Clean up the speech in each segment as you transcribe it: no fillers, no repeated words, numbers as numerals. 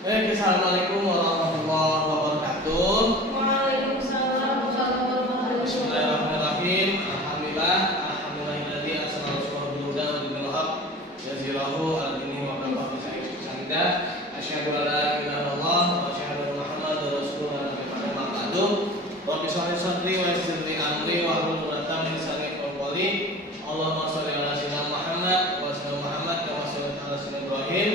Baik, assalamualaikum warahmatullahi wabarakatuh. Waalaikumsalam warahmatullahi wabarakatuh. Bismillahirrahmanirrahim. Alhamdulillahilladzi arsala rasulahu bil huda wa dinil haqq yazhirahu 'ala dini wa kafa bi syahida. Asyhadu an la ilaha illallah wa asyhadu anna Muhammadar rasulullah nabiyyu ba'du. Rabbi shrah li sadri wa yassir li amri wa hlul 'uqdatam min lisani yafqahu qawli. Allahumma shalli 'ala sayyidina Muhammad wa sallim Muhammad kama shallaita 'ala sayyidina Ibrahim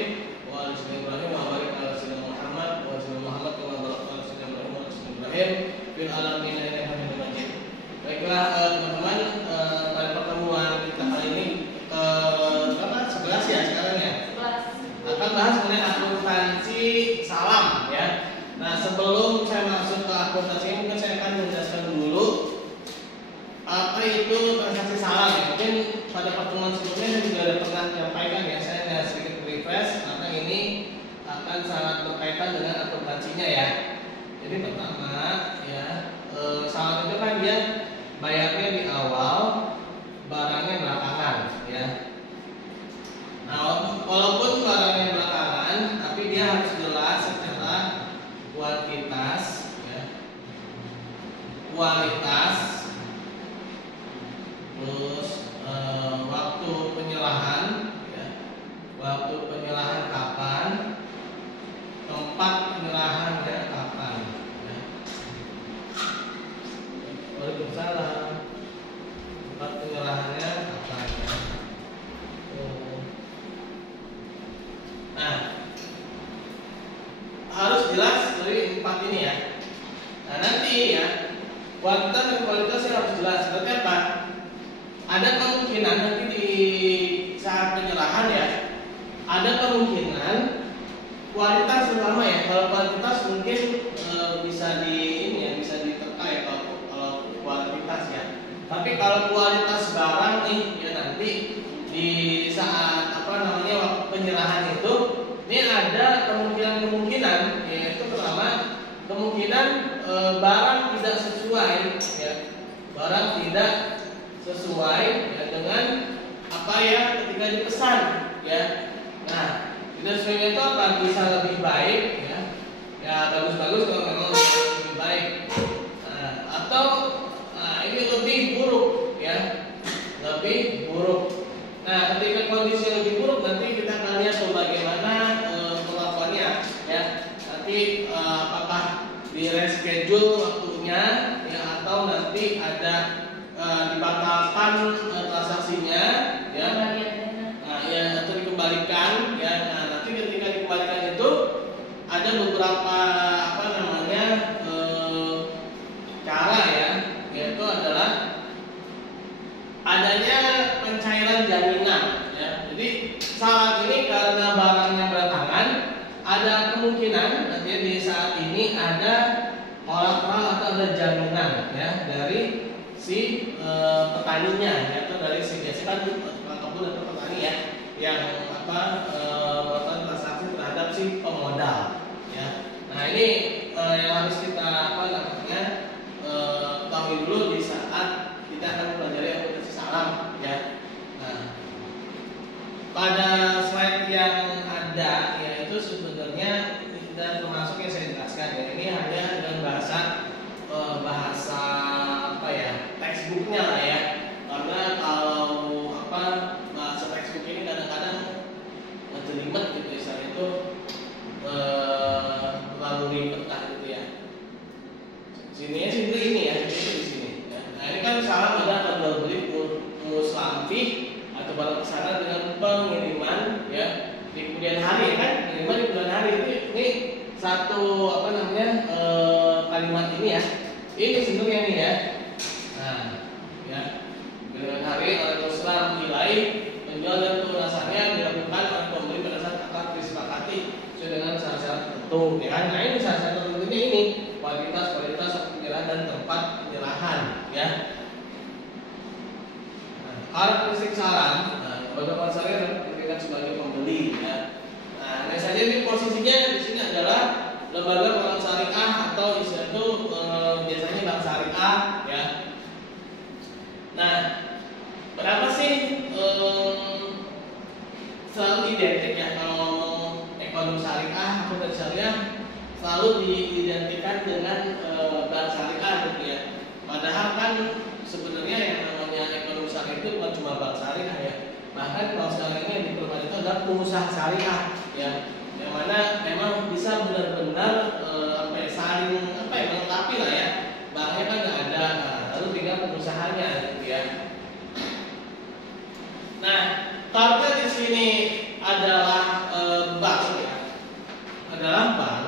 wa 'ala sayyidina Ibrahim wa barik 'ala sayyidina Muhammad wa sallim Muhammad kama barakta 'ala sayyidina Ibrahim wa 'ala sayyidina Ibrahim fil alamin innaka Hamidum Majid. Baiklah teman-teman, pada pertemuan kita kali ini berapa? 11 ya sekarang ya. Akan bahas mengenai akuntansi salam ya. Nah, sebelum saya masuk ke akuntansi, mungkin saya akan menjelaskan dulu apa itu transaksi salam ya. Mungkin pada pertemuan sebelumnya saya juga ada pernah menyampaikan ya, saya ada sedikit refresh karena ini akan sangat berkaitan dengan akuntansinya ya. Jadi pertama ya, salam itu kan dia bayarnya di awal, barangnya belakangan ya. Nah, walaupun barangnya belakangan, tapi dia harus jelas secara kuantitas ya. Kualitas, terus waktu penyerahan ya. Waktu penyerahan kapan, tempat penyerahannya kapan ya. Waalaikumsalam. Tempat penyerahannya kapan ya. Nah, harus jelas dari 4 ini ya. Nah, nanti ya, kuantitas dan kualitasnya harus jelas. Berarti apa? Ada kemungkinan nanti di saat penyerahan ya, ada kemungkinan kualitas terutama ya. Kalau kualitas mungkin bisa di ini ya, bisa diterka ya kalau kualitas ya. Tapi kalau kualitas barang nih ya, nanti di saat waktu penyerahan itu ini ada kemungkinan yaitu pertama kemungkinan barang tidak sesuai ya. Barang tidak sesuai ya, dengan apa ya ketika dipesan ya. Nah, tidak sesuai itu apa? Bisa lebih baik ya. Ya bagus-bagus kalau memang lebih baik. Nah, atau ini lebih buruk ya. Lebih buruk. Nah, ketika kondisi lebih buruk nanti kita akan lihat bagaimana perlakuannya ya. Nanti apakah di reschedule waktunya ya, atau nanti ada dibatalkan transaksinya ya. Nah, ya atau dikembalikan ya. Nah, nanti ketika dikembalikan itu ada beberapa cara ya, yaitu adalah adanya pencairan jaminan ya. Jadi saat ini karena barangnya belakangan, ada kemungkinan nanti di saat ini ada orang atau ada jaminan ya dari si petaninya ya, atau dari si biasanya kan kebun atau petani ya yang melakukan transaksi terhadap si pemodal ya. Nah, ini yang harus kita ketahui dulu di saat kita akan mempelajari akuntansi salam ya. Nah, pada slide yang ada yaitu sebenarnya dan termasuk yang saya jelaskan ya, ini hanya dengan bahasa textbooknya lah ya. Karena kalau bahasa textbook ini kadang-kadang jelimet gitu misalnya itu terlalu ribet lah gitu ya. Sini ini ya, di sini. Ya. Nah, ini kan salam ada jual beli muslamfih atau barang pesanan dengan pengiriman ya di kemudian hari kan, pengiriman di kemudian hari ini satu kalimat ini ya. Ini sebenarnya nih ya. Nah, ya. Kemudian hari oleh Islam nilai penjual dan pelunasannya dilakukan oleh pembeli pada saat akad disepakati sesuai dengan syarat-syarat tertentu ya kan. Nah, ini syarat-syarat tertentunya ini kualitas penyerahan dan tempat penyerahan ya. Nah, karakteristik salam, lembaga konseling diberikan sebagai pembeli ya. Nah, saja ini posisinya di sini adalah lembaga bank syariah atau istilah itu biasanya bank syariah ya. Nah, berapa sih selalu identik ya kalau ngomong ekonomi syariah atau dari syariah selalu diidentikan dengan bank syariah gitu ya. Padahal kan sebenarnya yang namanya ekonomi syariah itu bukan cuma bank syariah ya. Bahkan kalau sekarang ini yang diperlukan itu adalah pengusaha syariah ya, yang mana memang bisa benar-benar saling melengkapi lah ya. Banknya kan nggak ada, lalu tinggal pengusahanya gitu ya. Nah, kalau di sini adalah bank ya, adalah bank,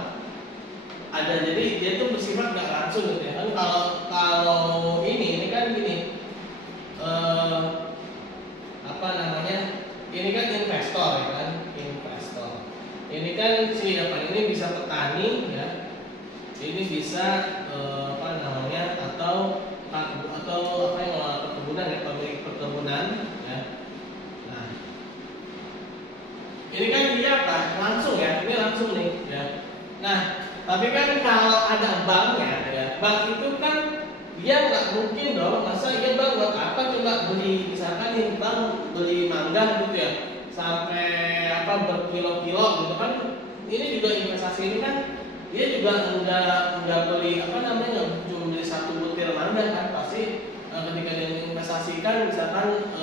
ada jadi dia itu bersifat nggak langsung gitu ya. Kan kalau ini kan gini, apa namanya? Ini kan investor ya kan, investor. Ini kan ini bisa petani ya, ini bisa apa namanya atau apa yang perkebunan ya, pemilik perkebunan ya. Nah, ini kan dia apa? Langsung ya, ini langsung nih ya. Nah, tapi kan kalau ada banknya ya, bank itu kan dia nggak mungkin dong, masa iya bank buat apa coba beli, misalkan nih bank beli mangga gitu ya, sampai apa berkilo-kilo gitu kan. Ini juga investasi ini kan dia juga nggak beli apa namanya, cuma beli satu butir mangga kan, pasti ketika dia investasikan misalkan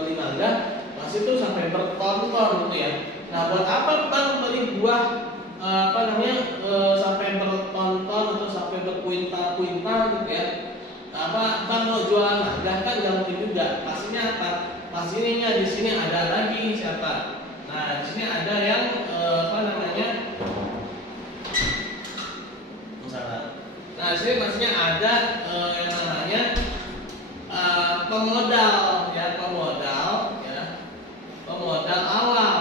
beli mangga pasti itu sampai berton-ton gitu ya. Nah, buat apa bank beli buah apa namanya sampai berton-ton atau sampai berkuintal-kuintal gitu ya? Apa bank mau jualan mangga kan nggak mungkin juga. Pastinya apa? Pastinya di sini ada lagi siapa? Nah, di sini ada yang apa namanya? Nah, di sini pastinya ada yang namanya pemodal ya, pemodal awal.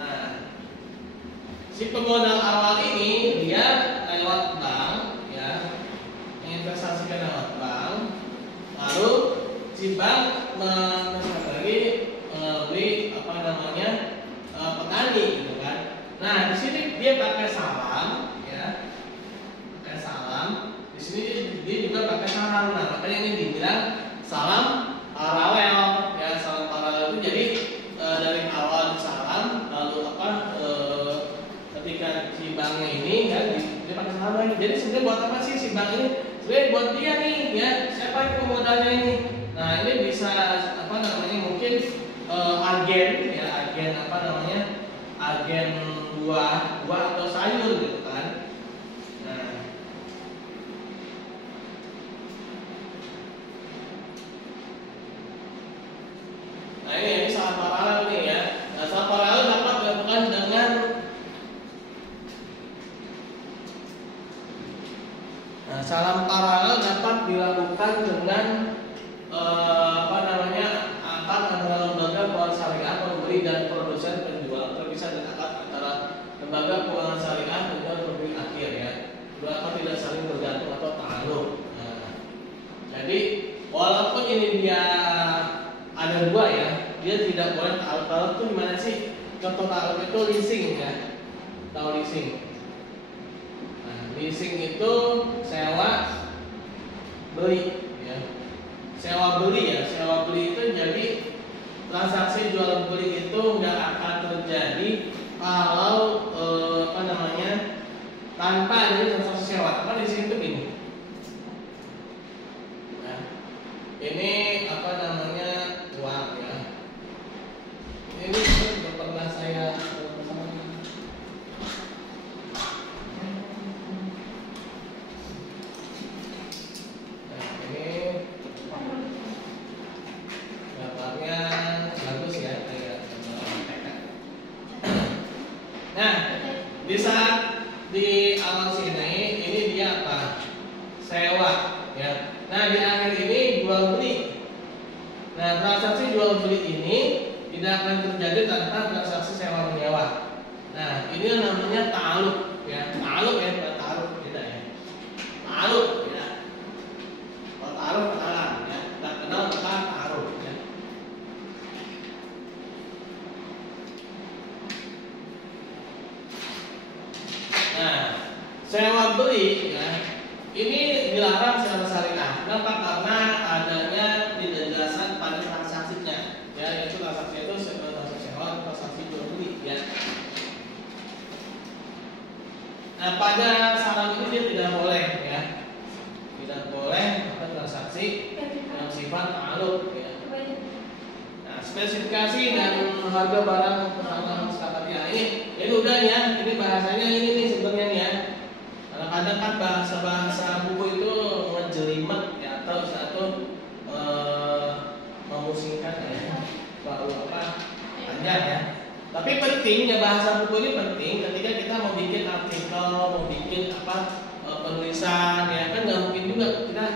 Nah, si pemodal awal ini dia lewat bank ya, menginvestasikan lewat bank, lalu si bank melalui apa namanya petani gitu kan. Nah, di sini dia pakai salam ya, pakai salam. Di sini dia juga pakai salam. Nah, makanya ini dibilang salam paralel ya. Salam paralel itu jadi dari awal salam, lalu apa ketika si banknya ini kan dia pakai salam lagi. Jadi sebenarnya buat apa sih si bank ini? Sebenarnya buat dia nih ya, siapa yang pemodalnya ini? Nah, ini bisa apa namanya, mungkin agen ya, agen apa namanya, agen buah atau sayur gitu kan. Nah, ini salam paralel nih ya. Nah, salam paralel dapat dilakukan dengan salam paralel dapat dilakukan dengan apa namanya, akad antara lembaga keuangan syariah pemberi dan produsen penjual, terpisah dan akad antara lembaga keuangan syariah dan pemberi akhir ya. Dua tidak saling bergantung atau ta'alluq. Nah, jadi walaupun ini dia ada dua ya, dia tidak boleh ta'alluq. Ta'alluq itu gimana sih? Contoh ta'alluq itu leasing ya, tahu leasing? Nah, leasing itu sewa beli ya, sewa beli ya. Sewa beli itu jadi transaksi jual beli itu nggak akan terjadi kalau apa namanya, tanpa adanya transaksi sewa. Apa di sini tuh gini? Nah, ini apa namanya, uang ya. Ini sudah pernah saya di saat di awal sini ini dia apa? Sewa ya. Nah, di akhir ini jual beli. Nah, transaksi jual beli ini tidak akan terjadi tanpa transaksi sewa menyewa. Nah, ini namanya ta'alluq ya. Ta'alluq ya, bukan ta'aruf, beda ya. Ta'alluq ya. Kalau ta'aruf kenalan ya, tak kenal maka ta'aruf ya. Nah, sewa beli ya, ini dilarang secara syariah. Kenapa? Karena adanya ketidakjelasan pada transaksinya ya, yaitu transaksi itu transaksi sewa, transaksi jual beli ya. Nah, pada salam ini dia tidak boleh ya, tidak boleh apa transaksi yang sifat ta'alluq ya. Nah, spesifikasi dan harga barang pesanan sepakat ya ini udah ya, ini bahasanya ini nih sebenarnya ya. Kadang-kadang kan bahasa buku itu ngejelimet ya atau satu memusingkan ya, baru apa panjang ya. Tapi penting ya, bahasa buku ini penting ketika kita mau bikin artikel, mau bikin apa penulisan ya kan, nggak mungkin juga kita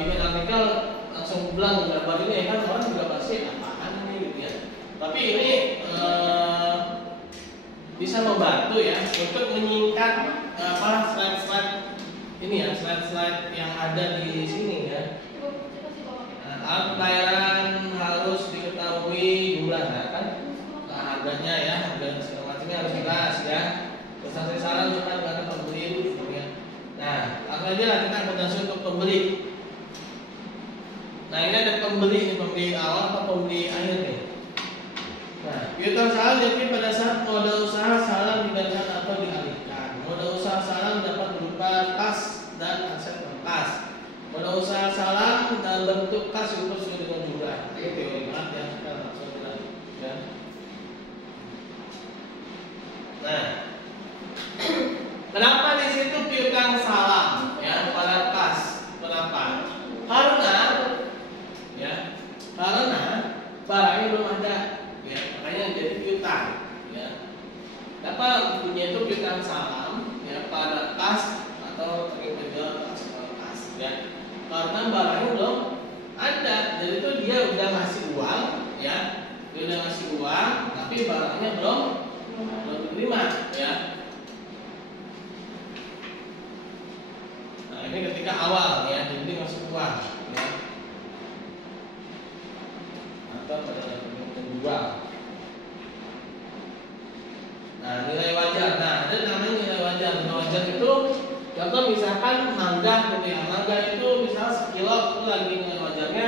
bikin artikel langsung bilang gambar ini ya kan, orang juga pasti apaan ini gitu ya. Tapi ini bisa membantu ya untuk menyingkat apa slide-slide ini ya, slide-slide yang ada di sini ya. Alat pembayaran harus diketahui jumlahnya kan, harganya ya, harga segala macamnya harus jelas ya. Transaksi salam cuma karena pembeli ya. Nah, langsung aja lah kita akuntansi untuk pembeli. Nah, ini ada pembeli awal atau pembeli akhir nih. Nah, piutang salam jadi pada saat modal usaha salam diberikan atau dialihkan. Modal usaha salam dapat berupa kas dan aset non kas. Modal usaha salam dalam bentuk kas itu sesuai dengan jumlah. Ini teori banget ya, kita langsung ya. Nah, kenapa di situ piutang salam ya pada kas? Kenapa? Karena barangnya belum ada ya, makanya jadi piutang ya. Kenapa punya itu piutang salam ya pada kas atau terjual kas ya? Karena barangnya belum ada, jadi itu dia udah ngasih uang ya, tapi barangnya belum diterima ya. Nah, ini ketika awal ya, jadi masuk uang ya, atau pada penjual. Nah, nilai wajar. Nah, ada namanya nilai wajar. Nilai wajar itu contoh misalkan mangga gitu ya. Mangga itu misalnya sekilo itu lagi nilai wajarnya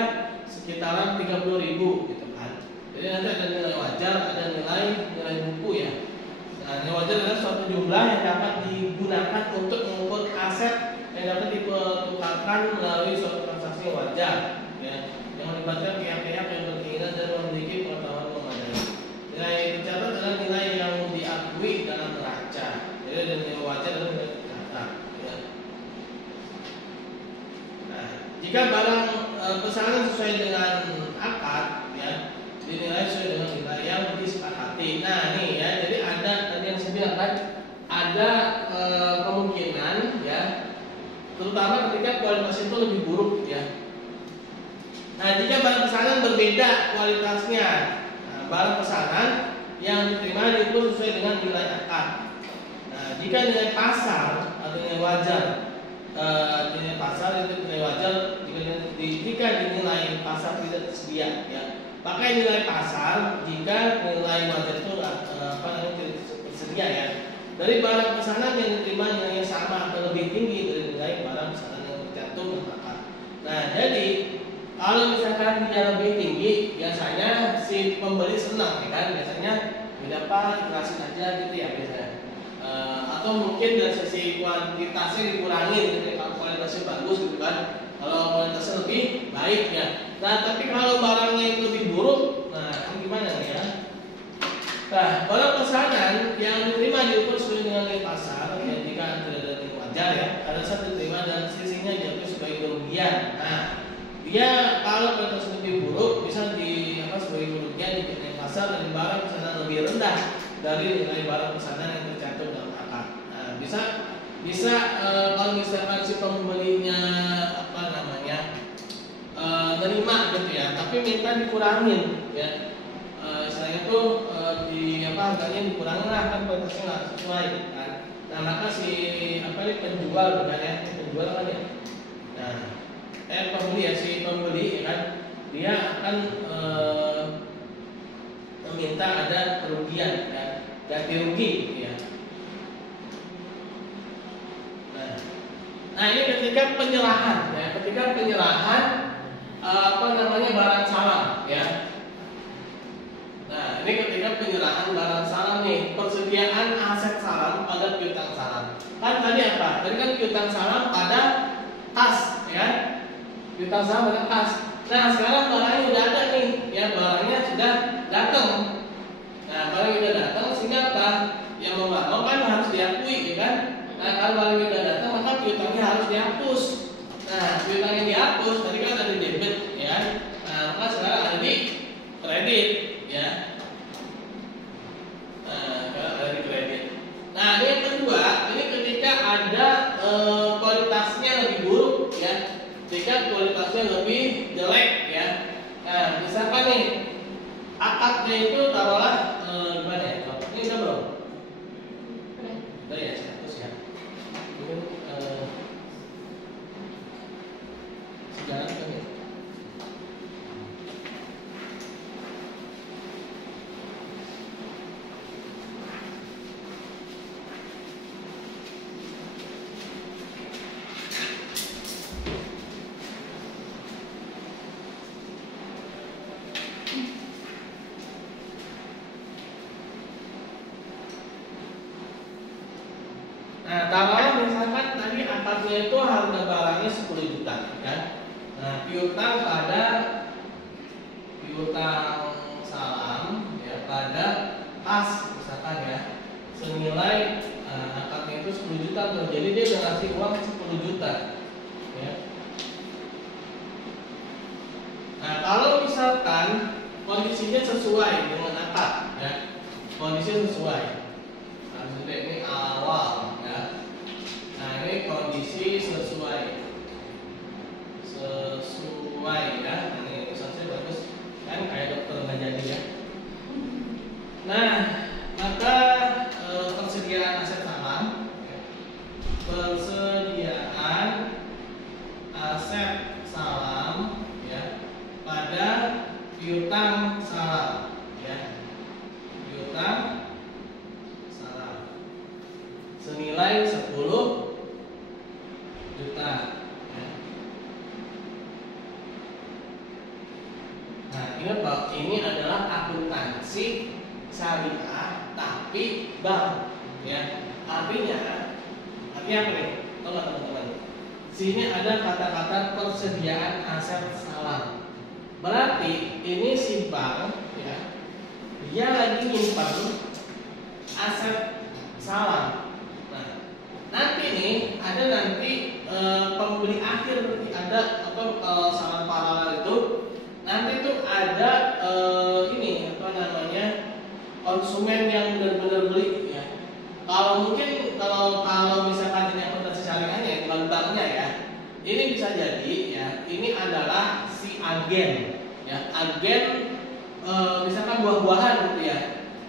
sekitaran 30.000 gitu kan. Jadi nanti ada nilai wajar, ada nilai buku ya. Nah, nilai wajar adalah suatu jumlah yang dapat digunakan untuk mengukur aset yang dapat dipertukarkan melalui suatu transaksi wajar ya, yang melibatkan pihak-pihak yang berkeinginan dan memiliki pengetahuan memadai. Nilai tercatat adalah nilai yang diakui dalam neraca. Jadi ada nilai wajar dan nilai tercatat ya. Nah, jika barang pesanan sesuai dengan akad ya, dinilai sesuai dengan nilai yang disepakati. Nah, nih ya, jadi ada tadi yang saya bilang kan, ada kemungkinan ya, terutama ketika kualitas itu lebih buruk ya. Nah, jika barang pesanan berbeda kualitasnya, nah, barang pesanan yang diterima diukur sesuai dengan nilai akad. Nah, jika nilai pasar atau nilai wajar, nilai pasar itu nilai wajar jika dinilai pasar tidak tersedia ya. Pakai nilai pasar jika nilai wajar itu tidak tersedia ya. Dari barang pesanan yang diterima nilainya sama atau lebih tinggi dari nilai barang pesanan yang tercantum dalam akad. Nah, jadi kalau misalkan dia lebih tinggi, biasanya si pembeli senang ya kan, biasanya berapa kasih aja gitu ya biasanya. Atau mungkin dari sisi kuantitasnya dikurangi, gitu, kalau kualitasnya bagus gitu kan. Kalau kualitasnya lebih baik ya. Nah, tapi kalau barangnya itu lebih buruk, nah ini gimana nih ya? Nah, barang pesanan yang diterima diukur sesuai dengan nilai pasar, ya jika tidak ada nilai wajar ya, pada saat diterima dan selisihnya diakui sebagai kerugian. Nah, dia kalau kualitas lebih buruk bisa sebagai kerugian di nilai pasar dan barang pesanan lebih rendah dari nilai barang pesanan yang tercantum dalam akad. Nah, bisa kalau misalkan si pembelinya menerima gitu ya, tapi minta dikurangin ya, istilahnya tuh harganya dikurangin lah kan, kualitasnya nggak sesuai kan. Nah, maka si penjual bukan ya, penjual kan ya. Nah, pembeli ya, si pembeli ya kan, dia akan meminta ada kerugian ya, ganti rugi gitu ya. Nah, ini ketika penyerahan ya, barang salam ya. Nah, ini ketika penyerahan barang salam nih, persediaan aset salam pada piutang salam. kan tadi apa? Tadi kan piutang salam pada kas, ya. Piutang salam pada kas. Nah, sekarang barangnya udah ada nih, ya barangnya sudah datang. Nah, barangnya udah datang sehingga apa? Yang mau nggak mau kan harus diakui, ya kan? Nah, kalau barangnya udah datang maka piutangnya harus dihapus. Nah, piutangnya dihapus, tadi kan ada di debit, ya. Nah, maka sekarang ada di kredit, ya. Nah, ini yang kedua, ini ketika ada kualitasnya lebih buruk, ya, ketika kualitasnya lebih jelek, ya. Nah, misalkan nih akadnya itu taruhlah gimana ya? Ini udah belum? Udah ya, 100 ya. Ini sejalan kan ya? Nah, taruhlah misalkan tadi akadnya itu harga barangnya 10 juta, ya. Nah, piutang salam, ya, pada kas misalkan, ya, senilai akadnya itu 10 juta, tuh. Jadi dia udah ngasih uang 10 juta, ya. Nah, kalau misalkan kondisinya sesuai dengan akad, ya, kondisi sesuai. Maksudnya ini awal, ya. Nah, ini kondisi sesuai, ya. Ini misalnya bagus, kan kayak dokter nggak jadi, ya. Nah, maka persediaan aset salam, ya. Persediaan aset salam, ya, pada piutang salam, ya. Piutang senilai 10 juta, ya. Nah, ingat bahwa ini adalah akuntansi syariah tapi bank, ya. Artinya apa nih? Tahu nggak teman-teman? Sini ada kata-kata persediaan aset salam. Berarti ini si bank, ya, dia lagi nyimpan aset salam. Nanti nih ada pembeli akhir, berarti ada salam paralel itu nanti tuh ada ini apa namanya konsumen yang benar-benar beli, ya. Kalau misalkan ini akuntansi syariahnya bukan banknya, ya, ini bisa jadi, ya, ini adalah si agen, ya, agen misalkan buah-buahan gitu, ya.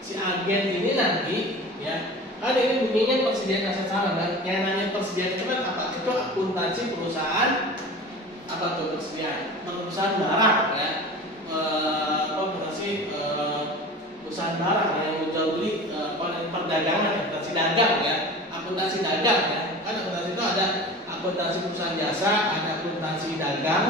Si agen ini nanti, ya, kan ini bunyinya persediaan aset salam, kan? Yang namanya persediaan itu kan apa? Itu akuntansi perusahaan, apa tuh perusahaan barang, ya. Akuntansi perusahaan barang yang jual beli, perdagangan, akuntansi dagang, ya. Akuntansi dagang, ya. Kan akuntansi itu ada akuntansi perusahaan jasa, ada akuntansi dagang,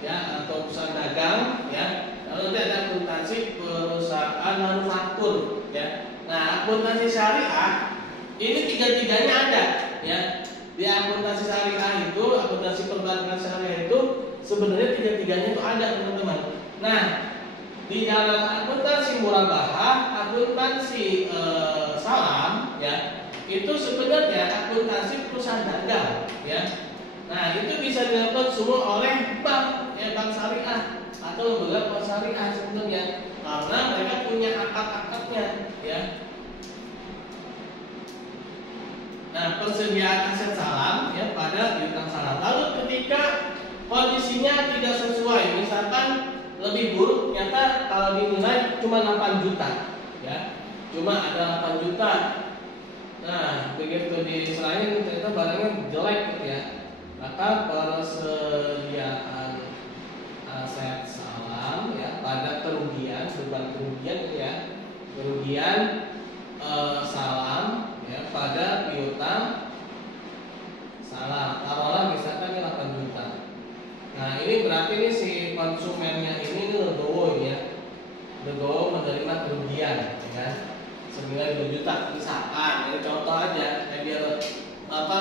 ya, atau perusahaan dagang, ya. Lalu nanti ada akuntansi perusahaan manufaktur, ya. Nah, akuntansi syariah ini tiga-tiganya ada, ya. Di akuntansi syariah itu, akuntansi perbankan syariah itu sebenarnya tiga-tiganya itu ada, teman-teman. Nah, di dalam akuntansi murabahah, akuntansi salam, ya, itu sebenarnya akuntansi perusahaan dagang, ya. Nah, itu bisa dilakukan semua oleh bank, ya, bank syariah atau lembaga bank syariah sebenarnya, karena mereka punya akad-akadnya, ya. Nah, persediaan aset salam, ya, pada piutang salam. Lalu ketika kondisinya tidak sesuai, misalkan lebih buruk, ternyata kalau dinilai cuma 8 juta, ya, cuma ada 8 juta. Nah, begitu diserahin ternyata barangnya jelek, gitu, ya. Maka persediaan aset salam, ya, pada kerugian, beban kerugian, ya, kerugian salam, ya, pada piutang salam. Taruhlah misalkan ini 8 juta. Nah, ini berarti ini si konsumennya ini legowo, ya. Legowo menerima kerugian, ya, senilai 2 juta misalkan. Ini contoh aja, biar apa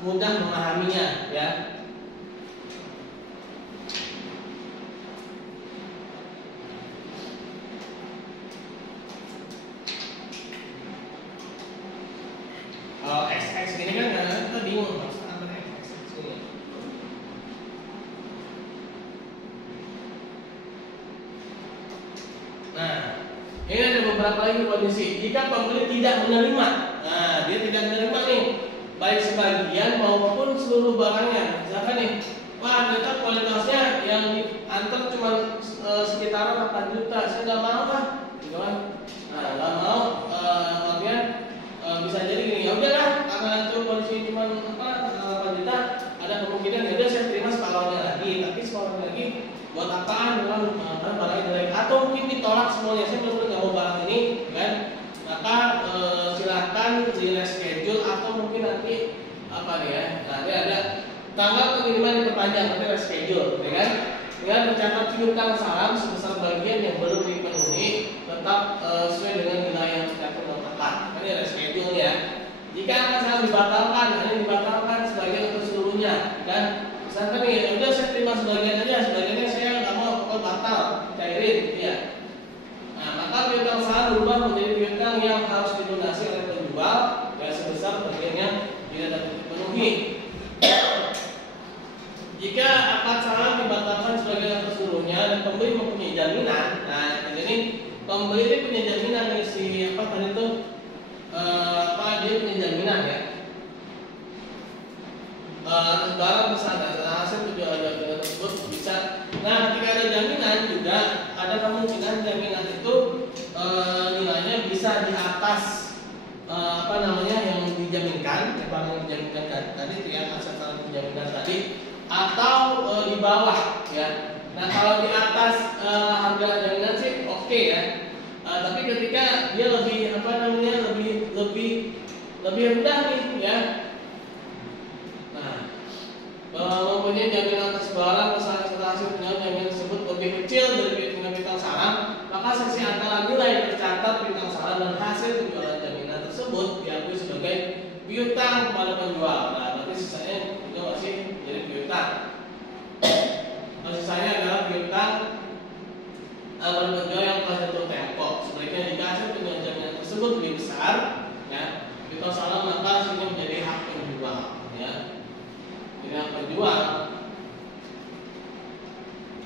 mudah memahaminya ya. Kalau XX ini kan kadang-kadang kita bingung maksud apa XX ini. Nah, ini ada beberapa lagi kondisi. Jika pembeli tidak menerima, nah dia tidak menerima nih, baik sebagian maupun seluruh barangnya. Misalkan nih, wah ternyata kualitasnya yang diantar cuma sekitaran 8 juta, saya nggak mau lah, gitu kan? Nah nggak mau, artinya bisa jadi gini, ya udahlah, karena itu kondisi cuma 8 juta, ada kemungkinan ya udah saya terima separuhnya lagi, tapi separuhnya lagi buat apaan dengan barang jelek, atau mungkin ditolak semuanya, saya benar-benar nggak mau barang ini, kan? Maka silahkan di reschedule atau mungkin nanti apa nih ya, nanti ada tanggal pengiriman diperpanjang, nanti reschedule, ya kan? Dengan mencatat piutang salam sebesar bagian yang belum dipenuhi tetap sesuai dengan nilai yang tercatat dalam akad. Ini reschedule ya. Jika akad salam dibatalkan, ini dibatalkan sebagian atau seluruhnya, kan? Misalkan nih, ya udah saya terima sebagian aja, sebagiannya saya nggak mau, pokoknya batal, cairin, ya. Nah, maka piutang salam berubah menjadi piutang yang harus dilunasi oleh penjual dan sebesar bagian yang tidak dapat dipenuhi. Jika akad salam dibatalkan sebagian atau seluruhnya dan pembeli mempunyai jaminan, nah jadi pembeli ini punya jaminan nih si apa tadi itu dia punya jaminan ya. Barang pesan hasil penjualan jaminan tersebut bisa. Nah, ketika ada jaminan juga ada kemungkinan jaminan itu nilainya bisa di atas yang dijaminkan, yang dijaminkan tadi itu ya, aset salam penjaminan tadi, atau di bawah ya. Nah, kalau di atas harga jaminan sih oke ya. Tapi ketika dia lebih lebih rendah nih ya. Nah, mempunyai jaminan atas barang pesan serta hasil penjualan jaminan tersebut lebih kecil dari piutang salam, maka selisih antara nilai tercatat piutang salam dan hasil penjualan jaminan tersebut diakui sebagai piutang kepada penjual. Nah, berarti sisanya juga masih jadi piutang. Sisanya adalah piutang kepada penjual yang telah jatuh tempo. Sebaliknya jika hasil penjualan jaminan tersebut lebih besar, ya, piutang salam maka sini menjadi hak penjual, ya. Jadi hak penjual.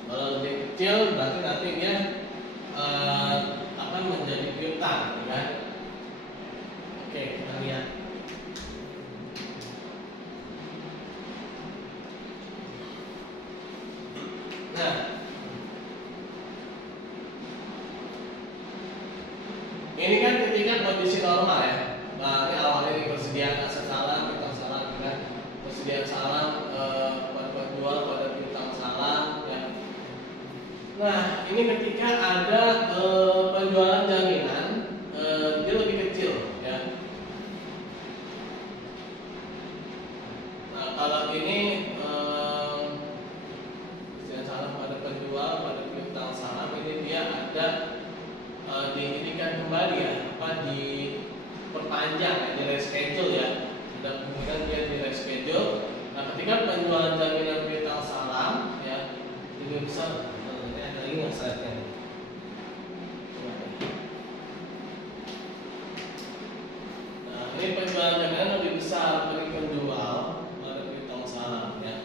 Kalau lebih kecil berarti nanti dia akan menjadi piutang, ya. Oke, kita lihat. Nah, ini kan ketika kondisi normal ya. Nah, ini awalnya ini persediaan aset salam, piutang salam, kan? Persediaan salam pada penjual pada piutang salam, ya. Nah, ini ketika ada penjualan jaminan, dia lebih kecil, ya. Nah, kalau ini kembali ya, diperpanjang, di reschedule ya, ada kemungkinan dia di reschedule. Nah, ketika penjualan jaminan piutang salam ya, lebih besar, ini ada lagi nggak slide-nya? Nah, ini penjualan jaminan lebih besar bagi penjual pada piutang salam ya.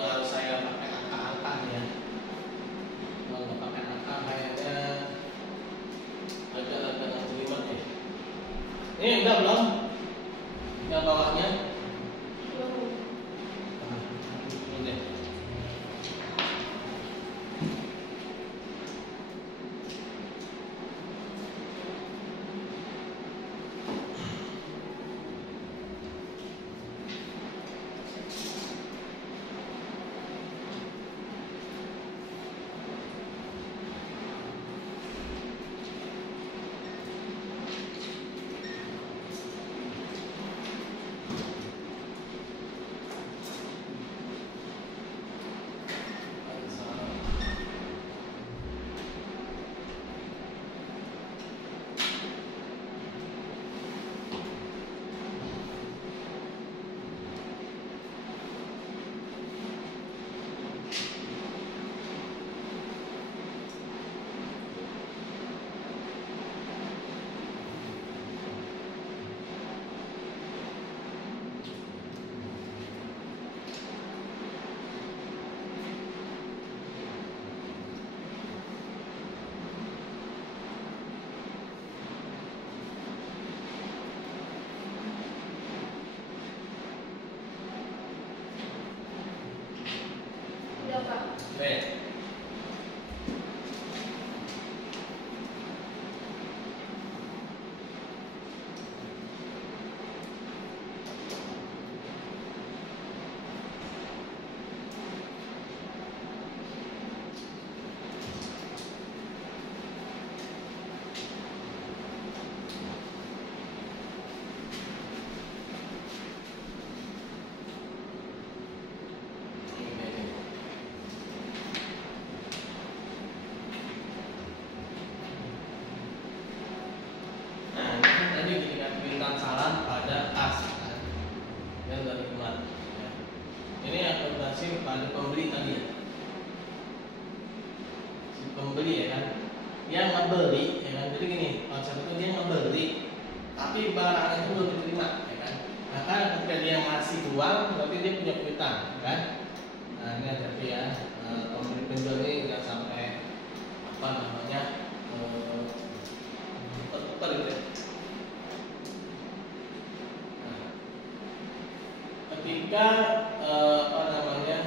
Harus saya pakai angka-angka ya. Kalau nggak pakai angka kayaknya agak terlibat ya. Ini udah belum? Yang bawahnya? Belum. Udah. pembeli ya kan, dia ngebeli ya kan. Jadi gini, konsep itu dia ngebeli tapi barang itu belum diterima ya kan. Maka ketika dia ngasih uang berarti dia punya piutang ya kan. Nah ini hati-hati ya, pembeli penjual ini nggak sampai apa namanya gitu ya. Nah, ketika apa namanya,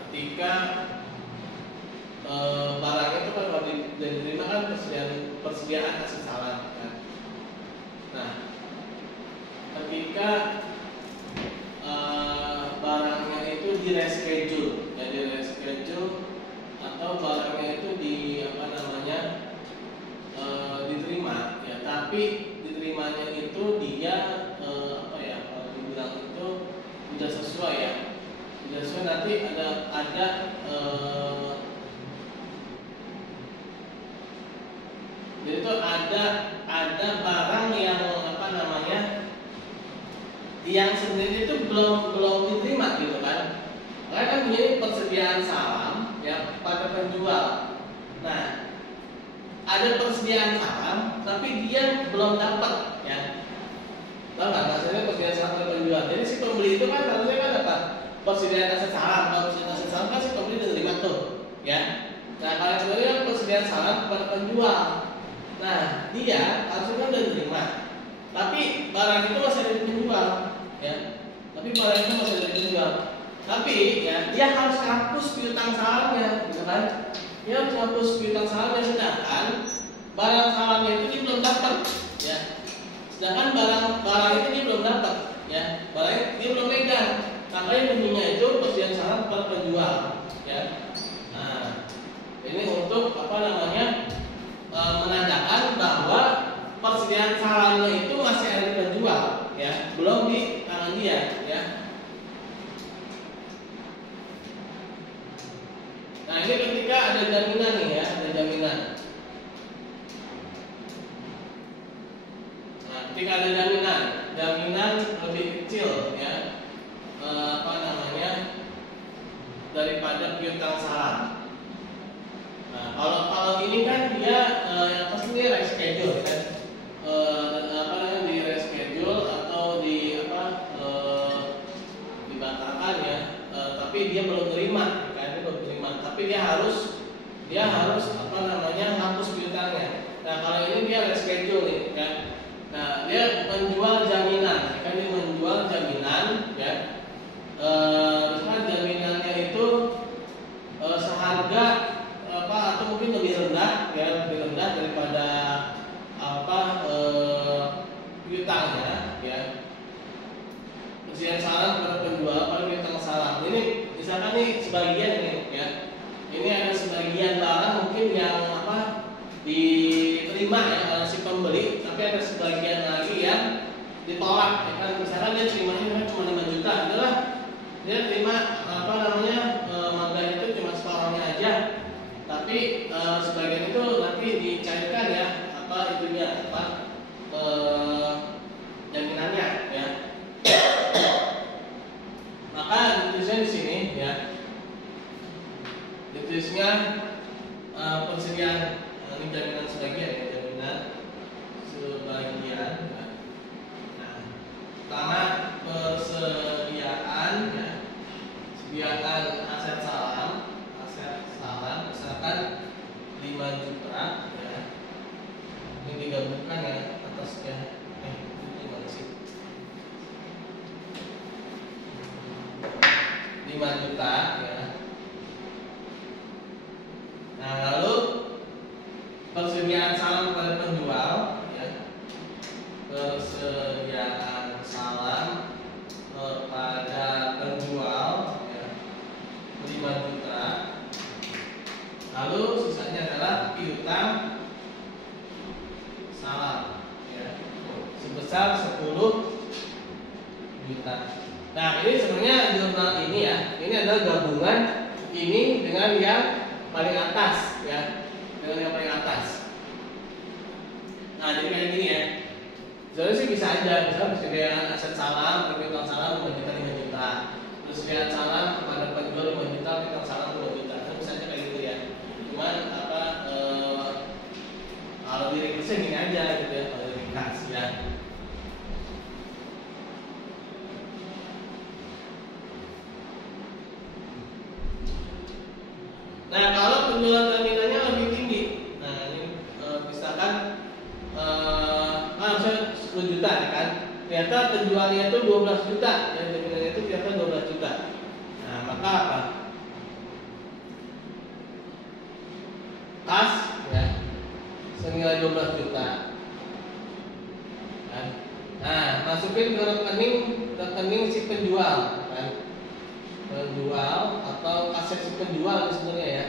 ketika barang itu kan kalau diterima kan persediaan kasih salam kan. Nah, ketika barangnya itu di reschedule, ya di reschedule atau barangnya itu di apa namanya diterima, ya tapi diterimanya itu dia apa ya kalau dibilang itu tidak sesuai ya, tidak sesuai nanti ada jadi itu ada barang yang apa namanya yang sendiri itu belum diterima gitu kan. Karena kan ini persediaan salam ya pada penjual. Nah, ada persediaan salam tapi dia belum dapat ya. Tahu nggak maksudnya persediaan salam pada penjual? Jadi si pembeli itu kan harusnya kan dapat persediaan aset salam. Kalau persediaan aset salam kan si pembeli udah terima tuh ya. Nah, kalau sebenarnya persediaan salam pada penjual. Nah, dia harusnya kan udah diterima, tapi barang itu masih ada di penjual, ya. Tapi barang itu masih ada di penjual. Tapi ya, dia harus hapus piutang salamnya, gitu kan? Dia harus hapus piutang salamnya, sedangkan barang salamnya itu dia belum dapat, ya. Sedangkan barang itu dia belum dapat, ya. Barangnya dia belum pegang. Makanya bunyinya itu persediaan salam pada penjual, ya. Nah, ini untuk apa namanya? Menandakan bahwa persediaan salamnya itu masih ada di penjual, ya, belum di tangan dia, ya. Nah ini ketika ada jaminan nih ya, ada jaminan. Nah ketika ada jaminan lebih kecil, ya, apa namanya daripada piutang salam. Nah, kalau ini kan dia yang pasti dia reschedule kan, apa namanya di reschedule atau di apa dibatalkan ya, tapi dia belum terima, kan dia belum terima, tapi dia harus apa namanya hapus piutangnya. Nah kalau ini dia reschedule nih kan, nah dia menjual jaminan, kan dia menjual jaminan ya, misalkan jaminannya itu seharga apa atau mungkin lebih rendah ya, lebih rendah daripada apa piutangnya ya. Persediaan salam kepada penjual pada piutang salam. Ini misalkan nih sebagian nih ya. Ini ada sebagian barang mungkin yang apa diterima ya oleh si pembeli, tapi ada sebagian lagi yang ditolak ya kan. Misalkan dia terimanya cuma 5 juta, itulah dia terima apa namanya modal itu cuma separuhnya aja. Tapi sebagian itu nanti dicairkan ya apa itunya apa jaminannya ya. Maka ditulisnya di sini ya, ditulisnya persediaan ini jaminan sebagian ya, jaminan sebagian. Nah, pertama persediaan ya, sediaan aset salam misalkan 5 juta ya. Ini digabungkan ya atasnya ini mana sih? 5 juta ya. Nah, lalu persediaan salam kepada penjual ya. Persediaan salam kepada penjual ya, 5 juta. Lalu sisanya adalah piutang salam ya, sebesar 10 juta. Nah ini sebenarnya jurnal ini ya, ini adalah gabungan ini dengan yang paling atas ya, dengan yang paling atas. Nah jadi kayak gini ya, sebenarnya sih bisa aja, misalnya persediaan aset salam, piutang salam 5 juta, 5 juta, persediaan salam kepada penjual 5 juta, piutang salam 2 juta, kan bisa aja kayak gitu Nah, kalau penjualan jaminannya lebih tinggi, nah ini misalkan saya 10 juta ya kan, ternyata penjualnya itu 12 juta, dan jaminannya itu ternyata 12 juta. Nah, maka apa? Kas ya senilai 12 juta. Kan? Nah, masukin ke rekening si penjual, kan? Penjual atau aset si penjual sebenarnya ya.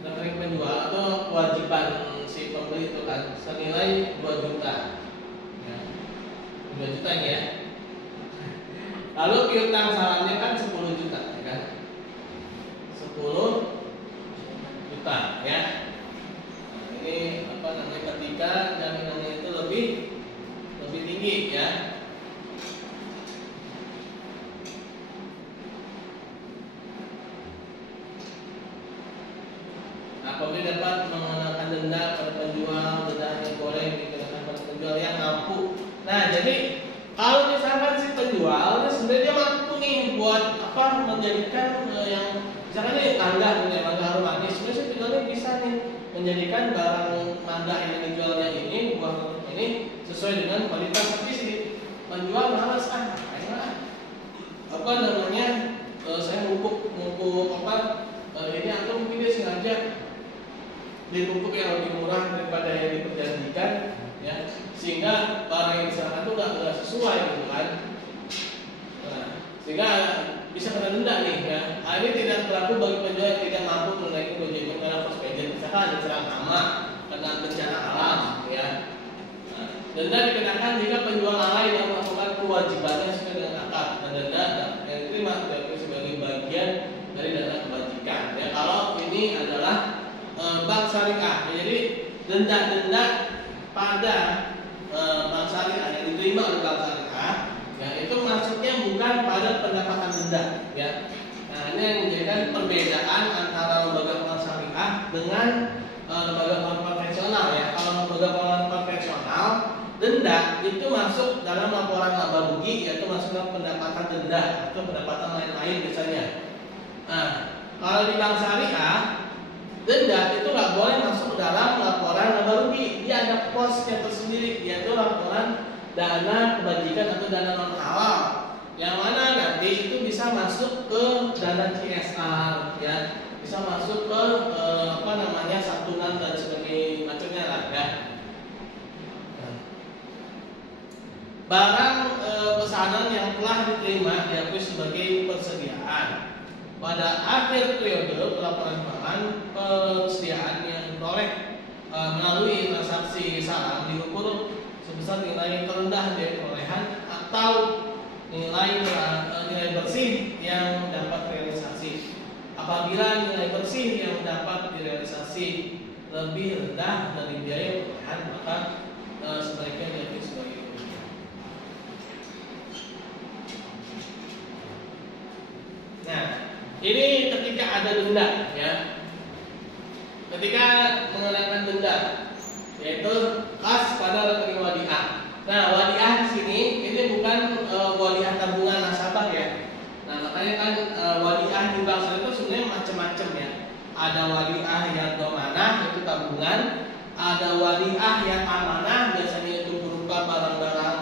Rekening penjual atau kewajiban si pembeli itu kan senilai 2 juta. Ya. 2 juta ya. Lalu piutang sahamnya kan 10 juta ya kan? 10 juta ya. Nah, ini apa namanya ketika jaminannya itu lebih tinggi ya. Nah, pembeli dapat mengenakan denda pada penjual, denda yang boleh dikenakan pada penjual yang mampu. Nah, jadi kalau misalkan si penjual ini sebenarnya dia mampu nih buat apa menjadikan yang misalkan nih mangga harum manis, sebenarnya si penjual ini bisa nih menjadikan barang mangga yang dijualnya ini buah ini sesuai dengan kualitas, tapi si penjual malas apa namanya saya ngumpuk apa ini atau mungkin dia sengaja beli pupuk yang lebih murah daripada yang diperjanjikan ya, sehingga barang yang diserahkan itu nggak sesuai gitu kan. Nah, sehingga bisa kena denda nih ya. Ini tidak berlaku bagi penjual yang tidak mampu menaiki kewajiban karena force majeure, misalkan diserang hama kena bencana alam ya. Nah, denda dikenakan jika penjual lalai yang melakukan kewajibannya sesuai dengan akad, dan denda yang diterima diakui sebagai bagian dari dana kebajikan ya. Kalau ini adalah bank syariah, jadi denda-denda pada bank syariah yang diterima oleh bank syariah, ya itu maksudnya bukan pada pendapatan denda, ya. Nah, ini yang menjadikan perbedaan antara lembaga keuangan syariah dengan lembaga keuangan konvensional, ya. Kalau lembaga keuangan konvensional, denda itu masuk dalam laporan laba rugi, yaitu masuk dalam pendapatan denda atau pendapatan lain-lain biasanya. Nah, kalau di bank syariah, denda itu nggak boleh masuk dalam laporan laba rugi. Dia ada posnya tersendiri, yaitu laporan dana kebajikan atau dana non halal, yang mana nanti itu bisa masuk ke dana CSR, ya, bisa masuk ke santunan dan sebagainya macamnya lah, ya. Barang pesanan yang telah diterima diakui sebagai persediaan. Pada akhir periode pelaporan keuangan, persediaan yang diperoleh melalui transaksi salam diukur sebesar nilai terendah dari perolehan atau nilai bersih yang dapat realisasi. Apabila nilai bersih yang dapat direalisasi lebih rendah dari biaya perolehan, maka sebaiknya diakui sebagai kerugian. Nah, ini ketika ada denda, ya. Ketika mengenakan denda, yaitu kas pada rekening wadiah. Nah, wadiah di sini ini bukan wadiah tabungan nasabah, ya. Nah, makanya kan wadiah di bank syariah itu sebenarnya macam-macam, ya. Ada wadiah yang domanah, itu tabungan. Ada wadiah yang amanah, biasanya itu berupa barang-barang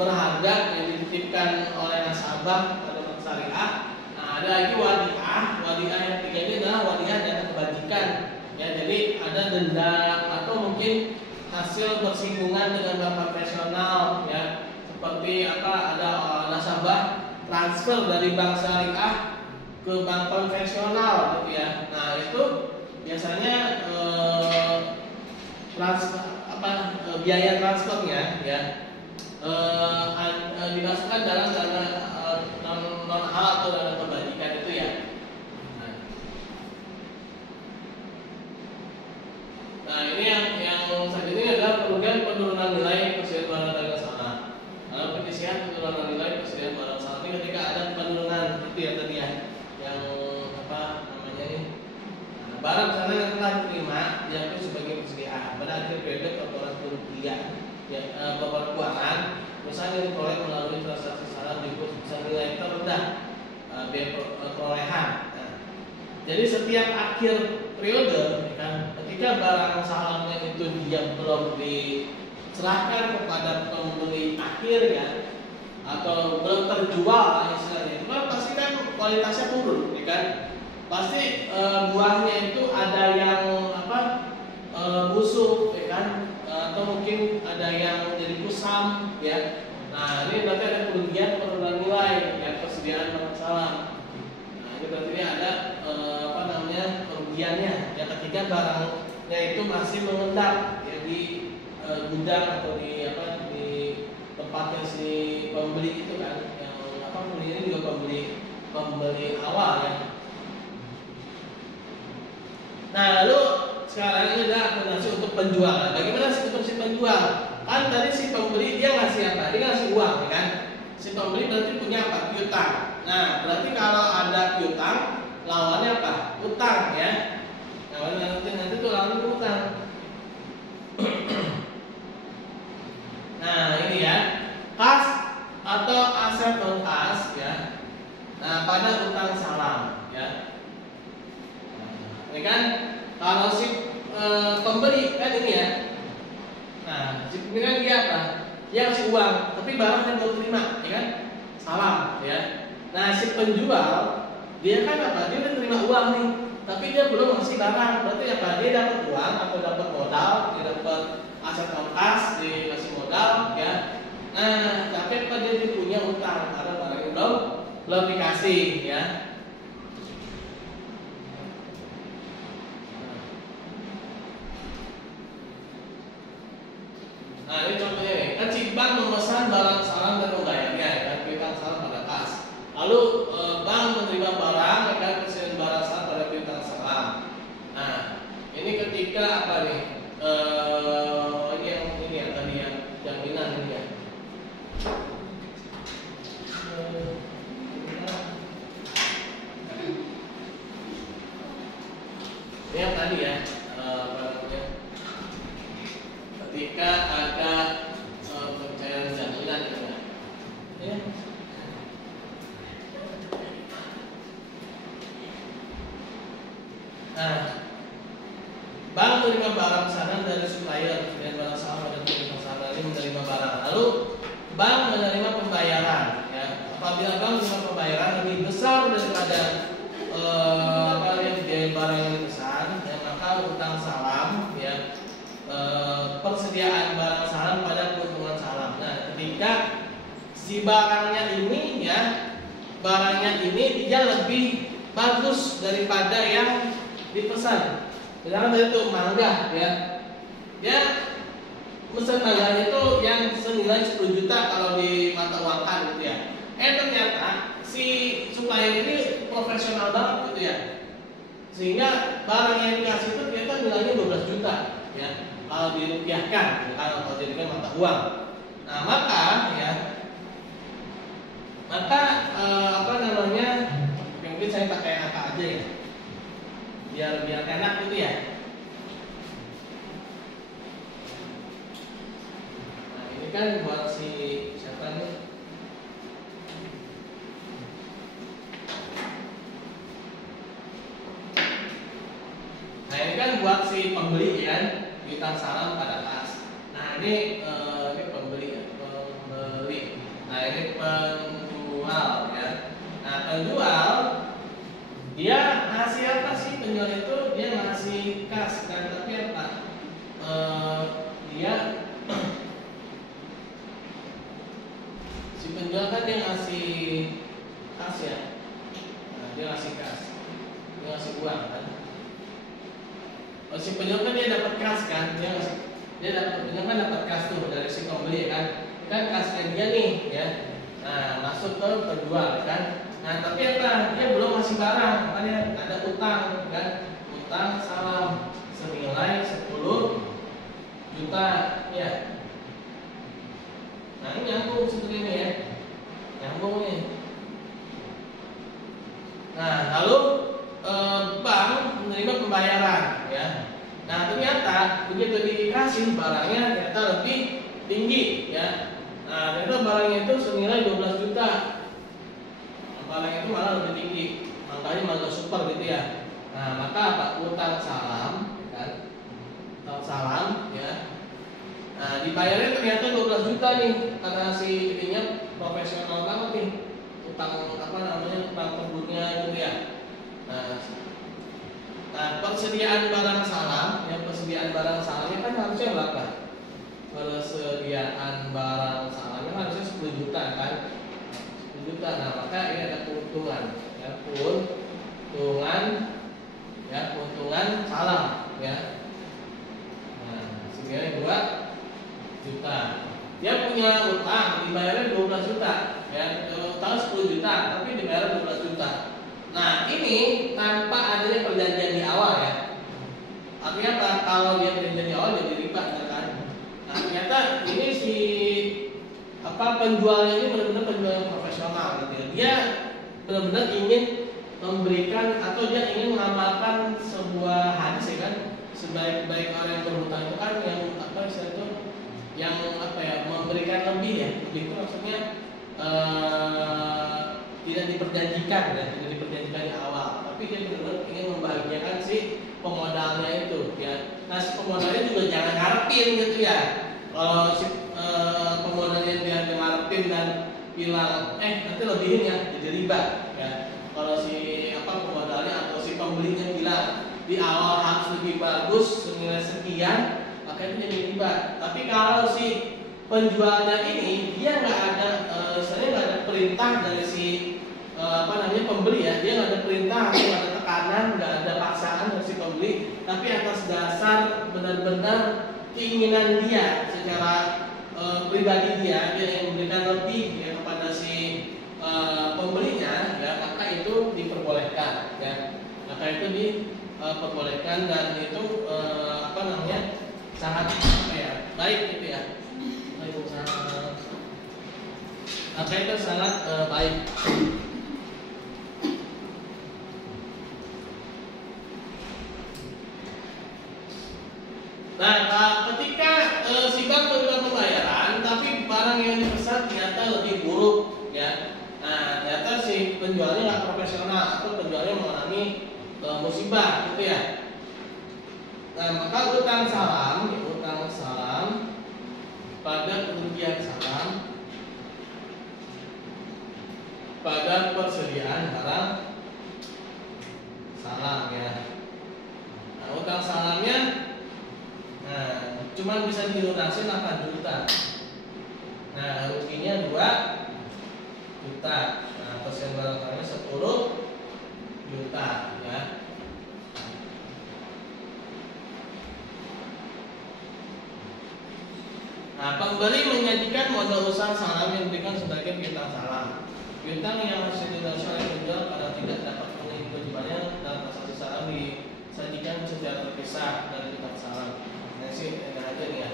berharga yang dititipkan oleh nasabah pada bank syariah. Ada lagi wadiah yang ketiga ini adalah wadiah dana kebajikan, ya. Jadi ada denda atau mungkin hasil bersinggungan dengan bank konvensional, ya, seperti ada nasabah transfer dari bank syariah ke bank konvensional, gitu, ya. Nah, itu biasanya biaya transfernya, ya, dimasukkan dalam dana non hal atau dana kebajikan itu, ya. Nah, ini yang selanjutnya adalah kerugian penurunan nilai persediaan barang dagang salah. Lalu penyisihan penurunan nilai persediaan barang salah ini ketika ada penurunan itu, ya, tadi, ya, yang ini. Nah, barang sana yang telah diterima diakui sebagai persediaan pada akhir periode laporan kerugian, ya, laporan keuangan. Perusahaan yang diperoleh melalui transaksi salam diukur sebesar nilai terendah biaya perolehan. Nah, Jadi setiap akhir periode, ya kan, ketika barang sahamnya itu dia belum diserahkan kepada pembeli akhir ya, atau belum terjual istilahnya, itu kan pasti kan kualitasnya turun, ya kan? Pasti buahnya itu ada yang busuk, ya kan? Atau mungkin ada yang jadi kusam, ya. Nah ini berarti ada kerugian penurunan nilai, ya, persediaan barang salam. Nah ini berarti ini ada kerugiannya, ya, ketika barangnya itu masih mengendap, ya, di gudang atau di tempatnya si pembeli itu kan, yang pembeli ini juga pembeli awal ya. Nah lalu sekarang ini adalah akuntansi untuk penjual. Bagaimana sih untuk si penjual? Kan tadi si pembeli dia ngasih apa? Dia ngasih uang, ya kan? Si pembeli berarti punya apa? Piutang. Nah berarti kalau ada piutang, lawannya apa? Utang, ya. Nah nanti tuh lawannya utang. Nah ini ya, kas atau aset non kas, ya. Nah pada utang salam, ya. Nah, ini kan kalau si pembeli kan ini ya. Nah si pembeli kan dia apa? Dia ngasih uang, tapi barangnya belum terima, ya kan? Salam, ya. Nah si penjual dia kan apa? Dia udah terima uang nih, tapi dia belum ngasih barang. Berarti apa? Dia dapat uang atau dapat modal, dia dapat aset non kas, dia kasih modal, ya. Nah, tapi apa dia punya utang karena barangnya belum dikasih, ya. Nah, ini contohnya nih. Kan si bank memesan barang salam dan membayarnya, ya, piutang salam pada kas. Lalu bank menerima barang, ya kan, persediaan barang salam pada piutang salam. Nah, ini ketika apa nih? Ini yang tadi yang jaminan ini ya. Ini yang tadi ya, ketika ada pencairan jaminan gitu kan. Ya. Nah, bank menerima barang pesanan dari supplier dengan barang salam dan piutang salam ini menerima barang. Lalu bank menerima pembayaran, ya. Apabila bank menerima pembayaran lebih besar daripada biaya barang yang dipesan, ya, maka utang salam, ya, persediaan barang salam pada keuntungan salam. Nah, ketika si barangnya ini, ya, barangnya ini dia lebih bagus daripada yang dipesan. Misalkan tadi itu mangga, ya, dia pesan mangga itu yang senilai 10 juta kalau di mata uangkan gitu ya. Ternyata si supplier ini profesional banget gitu ya, sehingga barang yang dikasih itu ternyata nilainya 12 juta, ya, kalau dirupiahkan, kalau jadikan mata uang. Nah maka mungkin saya pakai angka aja ya, biar enak gitu ya. Nah ini kan buat si siapa nih? Nah ini kan buat si pembeli, kan, piutang salam pada kas. Nah ini pembeli, ya, pembeli. Nah ini penjual, ya. Nah penjual dia ngasih apa sih? Penjual itu dia ngasih kas, kan, tapi apa? Dia si penjual kan dia ngasih kas, ya. Nah, dia ngasih kas, dia ngasih uang, kan. Si penjual kan dia dapat kas, kan, penjual kan dapat kas tuh dari si pembeli, kan kasnya dia nih, ya. Nah masuk ke penjual, kan. Nah tapi apa? Dia belum ngasih barang, makanya ada utang, kan, utang salam senilai 10 juta, ya. Nah ini nyambung seperti ini, ya, nyambung nih. Nah lalu bank menerima pembayaran, ya. Nah ternyata begitu dikasih barangnya ternyata lebih tinggi, ya. Nah ternyata barangnya itu senilai 12 juta. Barang itu malah lebih tinggi, makanya malah super gitu ya. Nah, maka apa? Utang salam, kan? Utang salam, ya. Nah, dibayarnya ternyata 12 juta nih, karena si ininya profesional banget nih. Utang apa namanya? Utang kebunnya gitu ya. Nah, persediaan barang salam, ya persediaan barang salamnya kan harusnya berapa? Persediaan barang salamnya harusnya 10 juta kan? 10 juta. Nah, maka ini ada keuntungan, ya keuntungan salam, ya. Nah, sebenarnya 2 juta. Dia punya utang dibayarnya 12 juta, ya. Utang 10 juta, tapi dibayar 12 juta. Nah, ini tanpa adanya perjanjian di awal, ya. Artinya apa? Kalau dia perjanjian di awal jadi riba, kan? Nah, ternyata ini si penjualnya ini benar-benar penjual yang profesional, gitu ya. Dia benar-benar ingin memberikan atau dia ingin mengamalkan sebuah hadis, ya kan? Sebaik-baik orang yang berhutang itu kan yang apa istilah itu? Yang apa ya? Memberikan lebih, ya. Lebih itu maksudnya tidak diperjanjikan, ya. Tidak diperjanjikan di awal, tapi dia benar-benar ingin membahagiakan si pemodalnya itu, ya. Nah, si pemodalnya juga jangan ngarepin gitu, ya. Kalau si pemodalnya dia ngarepin dan bilang nanti lebihin, ya, jadi riba, ya. Kalau si pemodalnya atau si pembelinya bilang di awal harus lebih bagus senilai sekian, maka itu jadi riba. Tapi kalau si penjualnya ini dia nggak ada misalnya nggak ada perintah dari si pembeli, ya, dia nggak ada perintah atau nggak ada tekanan, nggak ada paksaan dari si pembeli, tapi atas dasar benar-benar keinginan dia secara pribadi dia yang memberikan lebih, ya, kepada si pembelinya, ya, maka itu diperbolehkan, ya, maka itu diperbolehkan dan itu sangat baik gitu, ya. Maka itu sangat baik. Nah, ketika si bank menerima pembayaran, tapi barang yang dipesan ternyata lebih buruk, ya. Nah, ternyata si penjualnya nggak profesional atau penjualnya mengalami musibah, gitu ya. Nah, maka utang salam pada kerugian salam pada persediaan barang salam, ya. Nah, utang salamnya cuma bisa dilunasi 8 juta. Nah, ruginya 2 juta. Nah, persen barang salamnya 10 juta, ya. Nah, pembeli menyajikan modal usaha salam yang diberikan sebagai piutang salam. Piutang yang harus dilunasi oleh penjual karena tidak dapat memenuhi kewajibannya dalam transaksi salam disajikan secara terpisah dari piutang salam. Nah, sih enak aja nih, ya,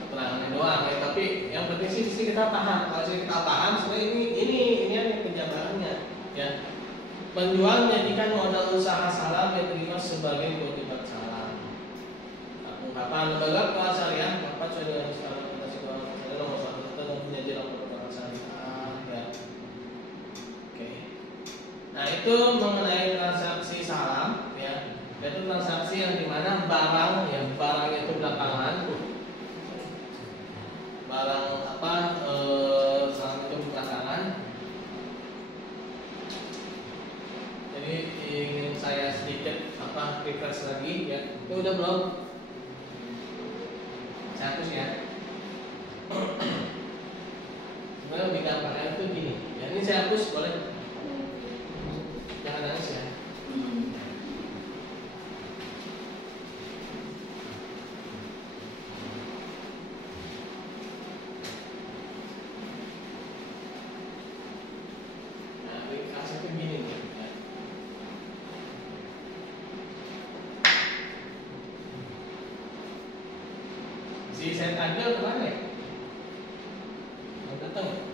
keterangannya doang, ya. Tapi yang penting sih kita paham. Kalau kita paham, sebenarnya ini yang penjabarannya, ya. Penjual menjadikan modal usaha salam yang diterima sebagai kewajiban salam. Ungkapan lembaga keuangan syariah dapat sesuai dengan skala implementasi keuangan syariah nomor 1 dan menjadi laporan keuangan syariah, ya. Oke. Nah, itu mengenai transaksi salam, ya. Itu transaksi yang dimana barangnya itu belakangan, salam itu belakangan. Jadi ingin saya sedikit refresh lagi, ya. Itu udah belum? Saya hapus, ya. Sebenarnya lebih gampangnya itu gini, ya. Ini saya hapus, boleh? Jangan nangis, ya. Si saya tagel kemana, ya? Mau datang?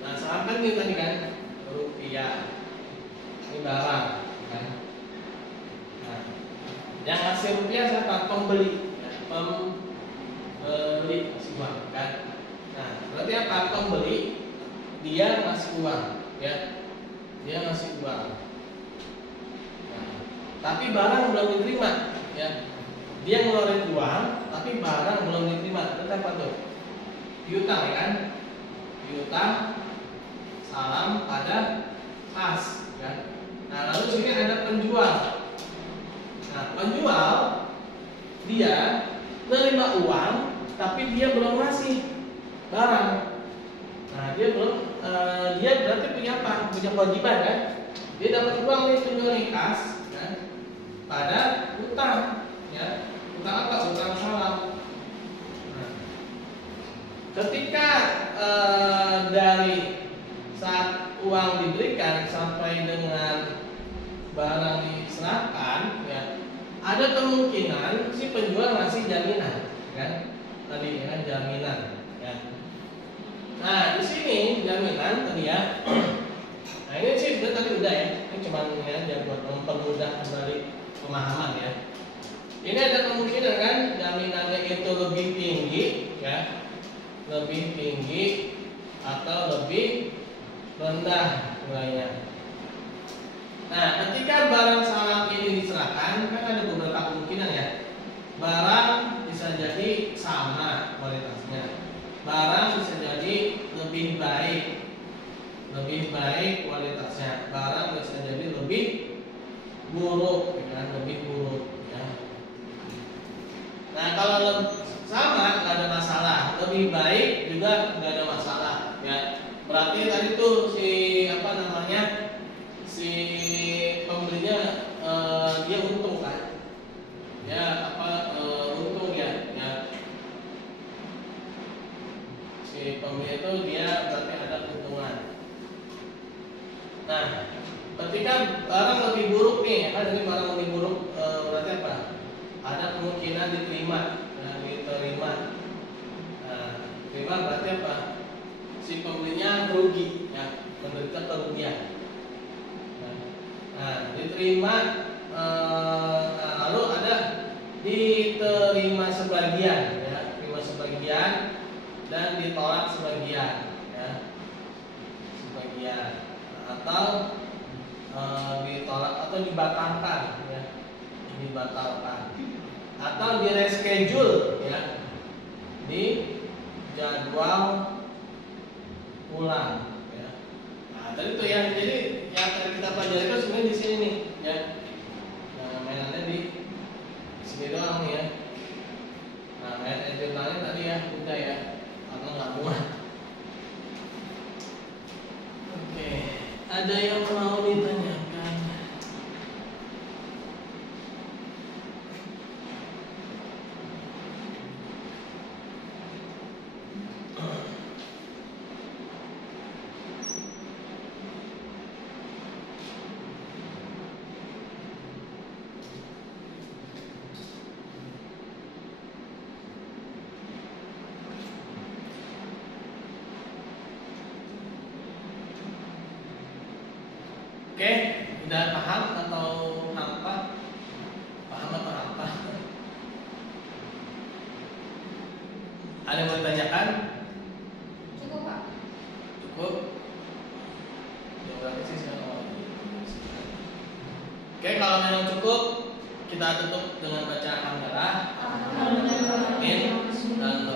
Nah, salam kan ini tadi kan rupiah, ini barang, kan? Nah, yang ngasih rupiah siapa? Pembeli, ya. Pembeli ngasih uang, kan? Nah, berarti apa? Pembeli dia ngasih uang, ya. dia ngasih uang. Nah, tapi barang belum diterima, ya. Dia ngeluarin uang, tapi barang belum diterima. Itu apa tuh? Piutang, ya kan? Piutang salam pada kas, ya. Nah, lalu sini ada penjual. Nah, penjual dia menerima uang, tapi dia belum ngasih barang. Nah, dia belum, dia berarti punya apa? Punya kewajiban, kan? Dia dapat uang nih, penjual nih kas, kan? Pada utang, ya. Utang apa? Utang salam. Nah, ketika dari saat uang diberikan sampai dengan barang diserahkan, ya, ada kemungkinan si penjual ngasih jaminan, kan? Tadi, ya kan, jaminan, ya. Nah, di sini jaminan tadi, ya. Nah, ini sih sebenarnya tadi udah, ya. Ini cuma ini aja buat mempermudah kembali pemahaman, ya. Ini ada kemungkinan, kan, jaminannya itu lebih tinggi, ya, lebih tinggi atau lebih rendah nilainya. Nah, ketika barang salam ini diserahkan, kan ada beberapa kemungkinan, ya. Barang bisa jadi sama kualitasnya. Barang bisa jadi lebih baik kualitasnya. Barang bisa jadi lebih buruk, ya, lebih buruk, ya. Nah, kalau sama nggak ada masalah, lebih baik juga nggak ada masalah, ya. Berarti tadi tuh si apa namanya, si pembelinya dia untung, kan? Ya untung, ya, ya. Si pembeli itu dia berarti ada keuntungan. Nah, ketika barang lebih buruk nih, kan ini barang lebih buruk, berarti apa? Ada kemungkinan diterima, diterima. Nah, diterima berarti apa? Si pembelinya rugi, ya, menderita kerugian. Nah, diterima, lalu ada diterima sebagian, ya, terima sebagian dan ditolak sebagian, ya, sebagian, atau ditolak atau dibatalkan, ya, dibatalkan, atau di reschedule, ya, di jadwal ulang, ya. Nah, tadi itu, ya, jadi yang tadi kita pelajari itu sebenarnya di sini nih, ya. Nah, mainannya di sini doang nih, ya. Nah, main jurnalnya tadi, ya, udah, ya, atau nggak muat. Oke, ada yang mau ditanyakan? Oke, udah paham atau hampa? Paham atau hampa? Ada yang mau ditanyakan? Cukup, Pak. Cukup? Jawabannya sih sekarang. Oke, kalau memang cukup, kita tutup dengan bacaan hamdalah. Amin dan